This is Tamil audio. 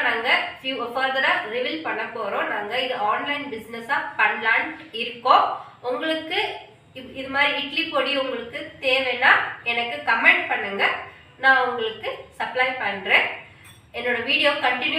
இதெல்லாம் நாங்கள் ஃபர்தராக ரிவீல் பண்ண போகிறோம். நாங்கள் இது ஆன்லைன் பிஸ்னஸாக பண்ணலான்ட்டு இருக்கோம். உங்களுக்கு இது மாதிரி இட்லி பொடி உங்களுக்கு தேவைன்னா எனக்கு கமெண்ட் பண்ணுங்கள், நான் உங்களுக்கு சப்ளை பண்ணுறேன். என்னோட வீடியோ கண்டினியூ